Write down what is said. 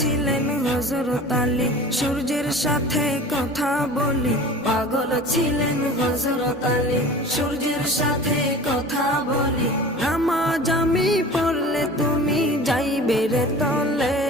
ছিলেন হযরত আলী, সূর্যের সাথে কথা বলি। পাগল ছিলেন হযরত আলী, সূর্যের সাথে কথা বলি। নামাজ আমি পড়লে তুমি যাইবে রে তলে,